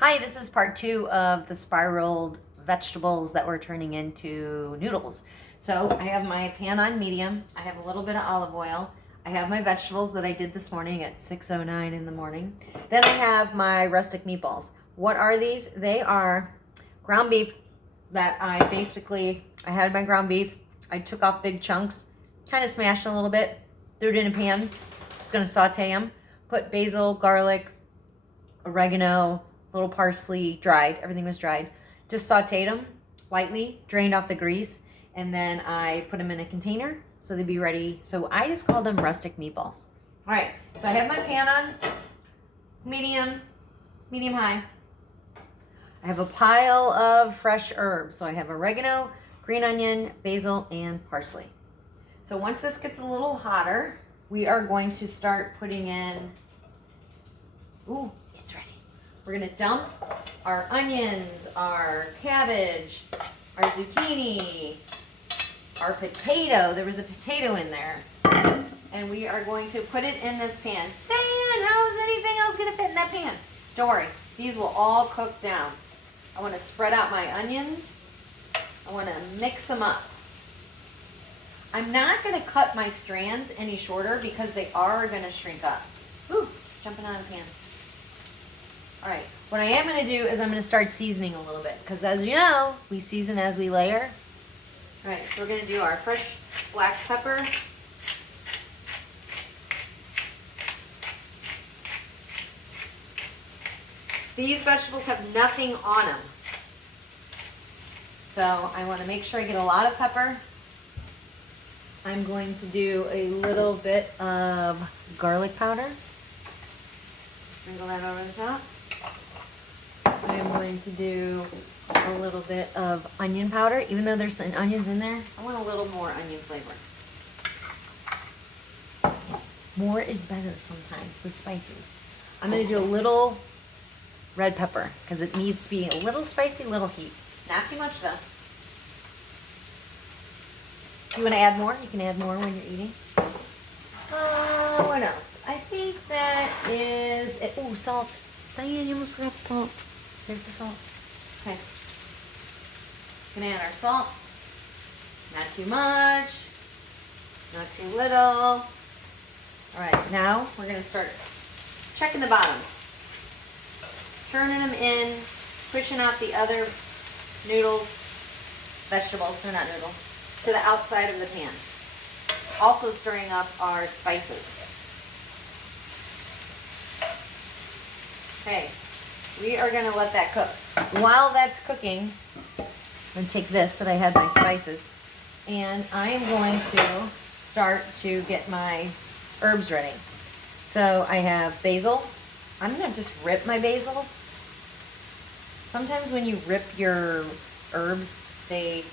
Hi, this is part two of the spiraled vegetables that we're turning into noodles. So I have my pan on medium. I have a little bit of olive oil. I have my vegetables that I did this morning at 6:09 in the morning. Then I have my rustic meatballs. What are these? They are ground beef that I had my ground beef. I took off big chunks, kind of smashed a little bit, threw it in a pan. Just gonna saute them. Put basil, garlic, oregano, little parsley, dried. Everything was dried. Just sauteed them lightly, drained off the grease, and then I put them in a container so they'd be ready. So I just call them rustic meatballs. All right, so I have my pan on medium high. I have a pile of fresh herbs. So I have oregano, green onion, basil, and parsley. So once this gets a little hotter, we are going to start putting in, ooh, it's ready. We're gonna dump our onions, our cabbage, our zucchini, our potato. There was a potato in there. And we are going to put it in this pan. Diane, how is anything else gonna fit in that pan? Don't worry, these will all cook down. I wanna spread out my onions. I wanna mix them up. I'm not gonna cut my strands any shorter because they are gonna shrink up. Ooh, jumping on the pan. All right, what I am gonna do is I'm gonna start seasoning a little bit because as you know, we season as we layer. All right, so we're gonna do our fresh black pepper. These vegetables have nothing on them. So I wanna make sure I get a lot of pepper. I'm going to do a little bit of garlic powder. Sprinkle that over the top. I'm going to do a little bit of onion powder. Even though there's some onions in there, I want a little more onion flavor. More is better sometimes with spices. I'm going to do a little red pepper because it needs to be a little spicy, little heat. Not too much though. If you want to add more, you can add more when you're eating. What else? I think that is it. Oh, salt. Diane, you almost forgot the salt. There's the salt. Okay. Gonna add our salt. Not too much. Not too little. Alright, now we're gonna start checking the bottom. Turning them in, pushing out the other noodles, vegetables, they're not noodles, to the outside of the pan. Also stirring up our spices. Okay, we are gonna let that cook. While that's cooking, I'm gonna take this that I had my spices, and I am going to start to get my herbs ready. So I have basil. I'm gonna just rip my basil. Sometimes when you rip your herbs, they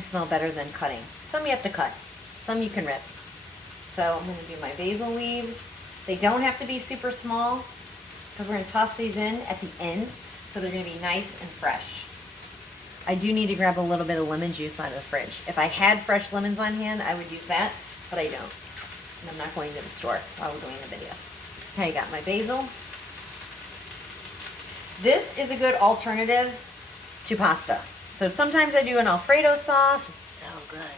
smell better than cutting. Some you have to cut, some you can rip. So I'm gonna do my basil leaves. They don't have to be super small because we're gonna toss these in at the end, so they're gonna be nice and fresh. I do need to grab a little bit of lemon juice out of the fridge. If I had fresh lemons on hand, I would use that, but I don't. And I'm not going to the store while we're doing the video. Okay, I got my basil. This is a good alternative to pasta. So sometimes I do an Alfredo sauce. It's so good.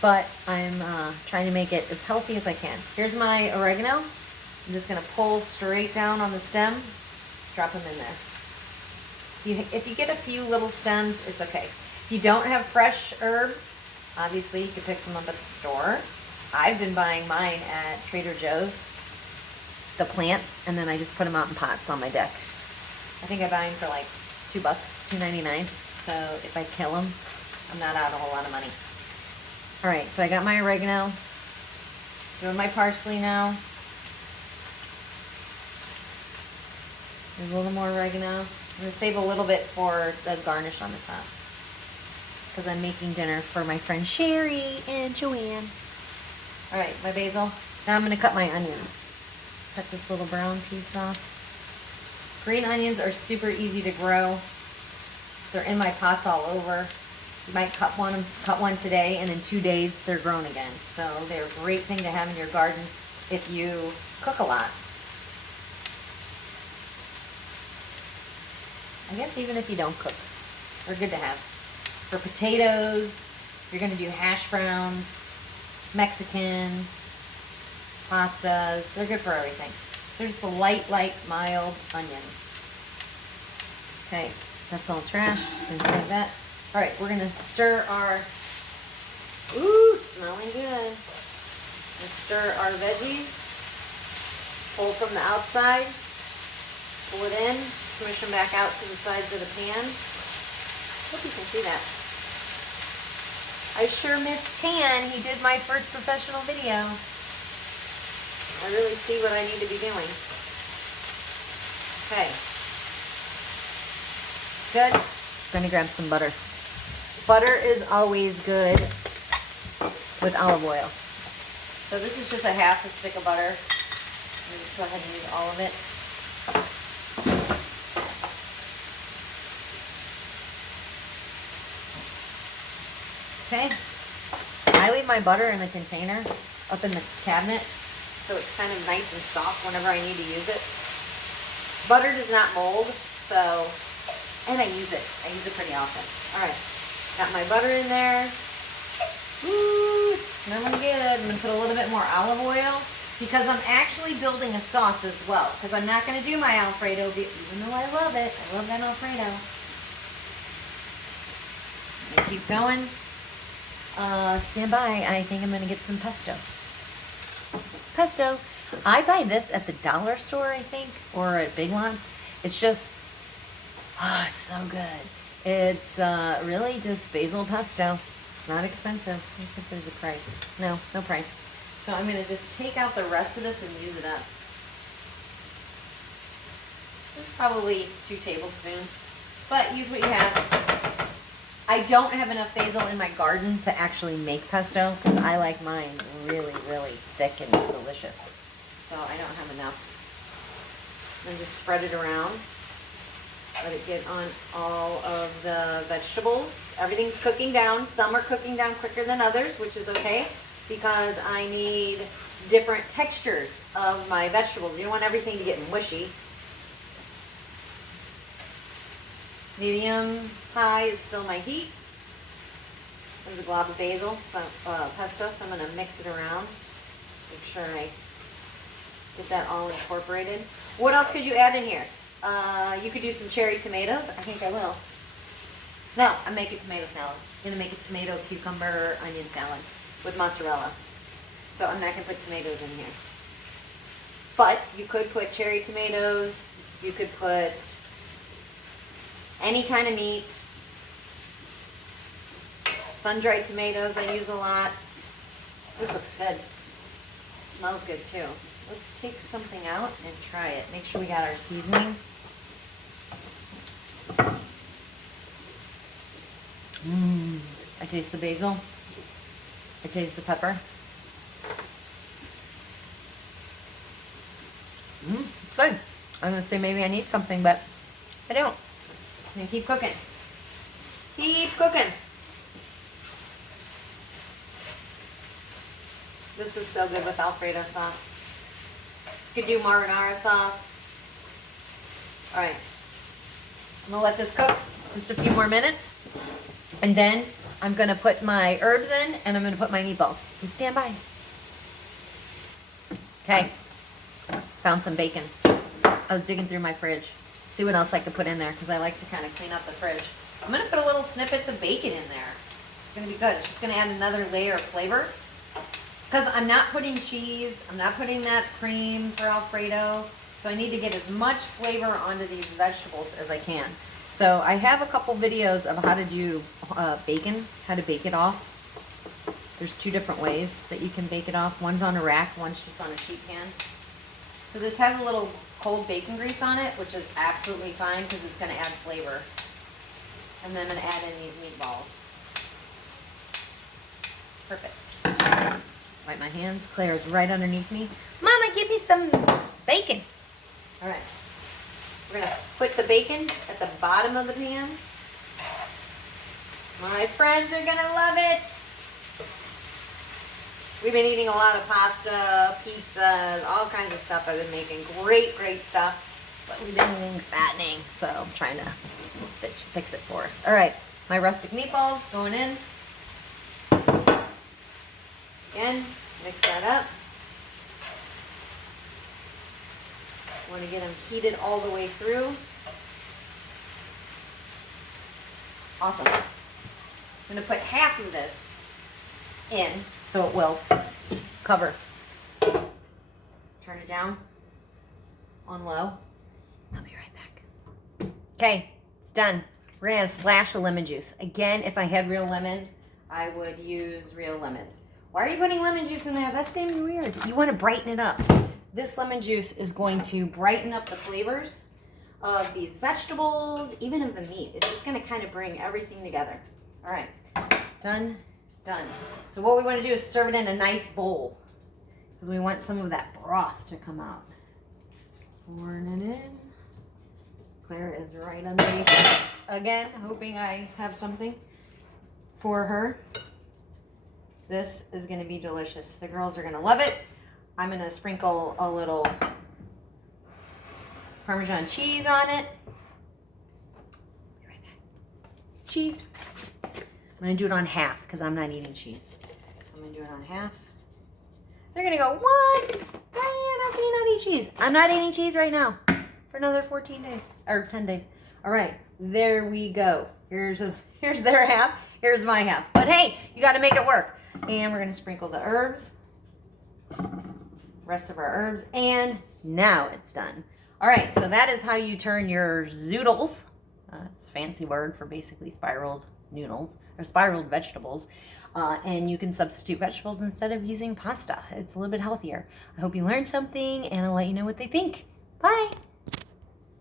But I'm trying to make it as healthy as I can. Here's my oregano. I'm just gonna pull straight down on the stem, drop them in there. If you get a few little stems, it's okay. If you don't have fresh herbs, obviously you can pick some up at the store. I've been buying mine at Trader Joe's, the plants, and then I just put them out in pots on my deck. I think I buy them for like $2, $2.99. So if I kill them, I'm not out a whole lot of money. All right, so I got my oregano. Doing my parsley now. There's a little more oregano. I'm gonna save a little bit for the garnish on the top because I'm making dinner for my friend Sherry and Joanne. All right, my basil. Now I'm gonna cut my onions. Cut this little brown piece off. Green onions are super easy to grow. They're in my pots all over. You might cut one today, and in 2 days they're grown again. So they're a great thing to have in your garden if you cook a lot. I guess even if you don't cook, they're good to have. For potatoes, you're going to do hash browns, Mexican, pastas. They're good for everything. They're just a light, mild onion. Okay, that's all trash. I'm gonna save that. All right, we're gonna stir our, ooh, smelling good. Stir our veggies. Pull from the outside. Pull it in. Smush them back out to the sides of the pan. Hope you can see that. I sure miss Tan. He did my first professional video. I really see what I need to be doing. Okay. Good. I'm going to grab some butter. Butter is always good with olive oil. So this is just a half a stick of butter. I'm just go ahead and use all of it. Okay. I leave my butter in a container up in the cabinet so it's kind of nice and soft whenever I need to use it. Butter does not mold, so, and I use it. I use it pretty often. All right. Got my butter in there. Ooh, it's smelling good. I'm going to put a little bit more olive oil because I'm actually building a sauce as well. Because I'm not going to do my Alfredo, even though I love it. I love that Alfredo. I'm going to keep going. Stand by. I think I'm going to get some pesto. Pesto. I buy this at the dollar store, I think, or at Big Lots. It's just, oh, it's so good. It's really just basil pesto. It's not expensive. Let me see if there's a price. No, no price. So I'm going to just take out the rest of this and use it up. This is probably 2 tablespoons, but use what you have. I don't have enough basil in my garden to actually make pesto because I like mine really, really thick and delicious. So I don't have enough. Then just spread it around. Let it get on all of the vegetables. Everything's cooking down. Some are cooking down quicker than others, which is okay because I need different textures of my vegetables. You don't want everything to get mushy. Medium high is still my heat. There's a glob of basil, some pesto, so I'm going to mix it around. Make sure I get that all incorporated. What else could you add in here? You could do some cherry tomatoes. I think I will. No, I'm making tomato salad. I'm going to make a tomato, cucumber, onion salad with mozzarella. So I'm not going to put tomatoes in here. But you could put cherry tomatoes. You could put any kind of meat. Sun-dried tomatoes I use a lot. This looks good. It smells good too. Let's take something out and try it. Make sure we got our seasoning. I taste the basil. I taste the pepper. It's good. I'm going to say maybe I need something, but I don't. I'm going to keep cooking. Keep cooking. This is so good with Alfredo sauce. You could do marinara sauce. All right. I'm going to let this cook just a few more minutes. And then I'm going to put my herbs in and I'm going to put my meatballs. So stand by. Okay. Found some bacon. I was digging through my fridge. See what else I could put in there because I like to kind of clean up the fridge. I'm going to put a little snippets of bacon in there. It's going to be good. It's just going to add another layer of flavor. Because I'm not putting cheese. I'm not putting that cream for Alfredo. So I need to get as much flavor onto these vegetables as I can. So I have a couple videos of how to do bacon, how to bake it off. There's 2 different ways that you can bake it off. One's on a rack, one's just on a sheet pan. So this has a little cold bacon grease on it, which is absolutely fine because it's going to add flavor. And then I'm going to add in these meatballs. Perfect. Wipe my hands. Claire's right underneath me. Mama, give me some bacon. All right. We're going to put the bacon at the bottom of the pan. My friends are going to love it. We've been eating a lot of pasta, pizza, all kinds of stuff I've been making. Great, great stuff. but we didn't need fattening, so I'm trying to fix it for us. All right, my rustic meatballs going in. Again, mix that up. Want to get them heated all the way through. Awesome. I'm going to put half of this in so it wilts. Cover. Turn it down on low. I'll be right back. Okay, it's done. We're going to add a splash of lemon juice. Again, if I had real lemons, I would use real lemons. Why are you putting lemon juice in there? That seems weird. You want to brighten it up. This lemon juice is going to brighten up the flavors of these vegetables, even of the meat. It's just going to kind of bring everything together. All right, done. So what we want to do is serve it in a nice bowl because we want some of that broth to come out. Pouring it in. Claire is right underneath again, hoping I have something for her. This is going to be delicious. The girls are going to love it. I'm going to sprinkle a little Parmesan cheese on it. Be right back. Cheese. I'm going to do it on half because I'm not eating cheese. I'm going to do it on half. They're going to go, what? Diane, how can you not eat cheese? I'm not eating cheese right now for another 14 days or 10 days. All right, there we go. Here's their half. Here's my half. But hey, you got to make it work. And we're going to sprinkle the herbs. Rest of our herbs. And now it's done. All right, so that is how you turn your zoodles. It's a fancy word for basically spiraled noodles or spiraled vegetables. And you can substitute vegetables instead of using pasta. It's a little bit healthier. I hope you learned something, and I'll let you know what they think. Bye.